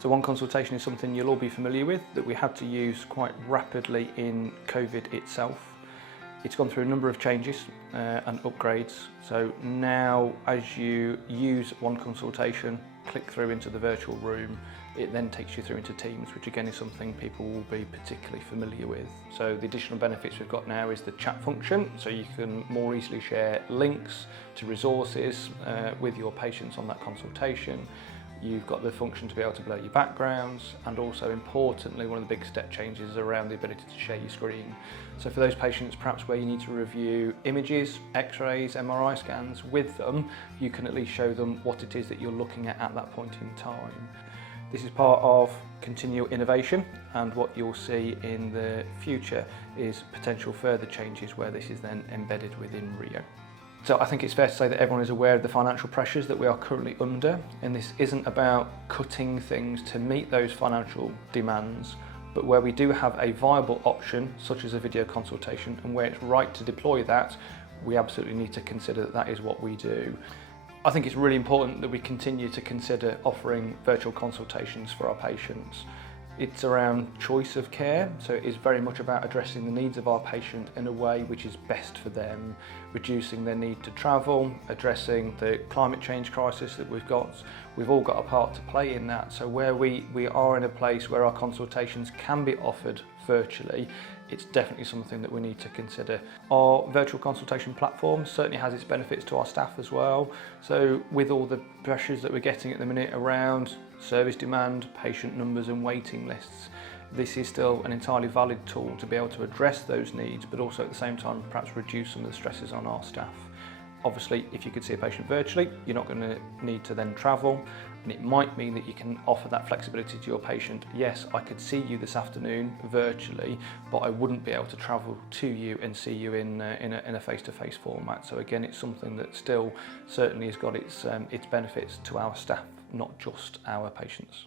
So OneConsultation is something you'll all be familiar with, that we had to use quite rapidly in COVID itself. It's gone through a number of changes and upgrades. So now as you use OneConsultation, click through into the virtual room, it then takes you through into Teams, which again is something people will be particularly familiar with. So the additional benefits we've got now is the chat function, so you can more easily share links to resources with your patients on that consultation. You've got the function to be able to blur your backgrounds, and also importantly, one of the big step changes is around the ability to share your screen. So for those patients perhaps where you need to review images, x-rays, MRI scans with them, you can at least show them what it is that you're looking at that point in time. This is part of continual innovation, and what you'll see in the future is potential further changes where this is then embedded within Rio. So I think it's fair to say that everyone is aware of the financial pressures that we are currently under, and this isn't about cutting things to meet those financial demands, but where we do have a viable option, such as a video consultation, and where it's right to deploy that, we absolutely need to consider that that is what we do. I think it's really important that we continue to consider offering virtual consultations for our patients. It's around choice of care, so it is very much about addressing the needs of our patient in a way which is best for them, reducing their need to travel, addressing the climate change crisis that we've got. We've all got a part to play in that, so where we are in a place where our consultations can be offered virtually, it's definitely something that we need to consider. Our virtual consultation platform certainly has its benefits to our staff as well. So with all the pressures that we're getting at the minute around service demand, patient numbers and waiting lists, this is still an entirely valid tool to be able to address those needs, but also at the same time perhaps reduce some of the stresses on our staff. Obviously, if you could see a patient virtually, you're not going to need to then travel, and it might mean that you can offer that flexibility to your patient. Yes, I could see you this afternoon virtually, but I wouldn't be able to travel to you and see you in a face-to-face format. So again, it's something that still certainly has got its benefits to our staff, not just our patients.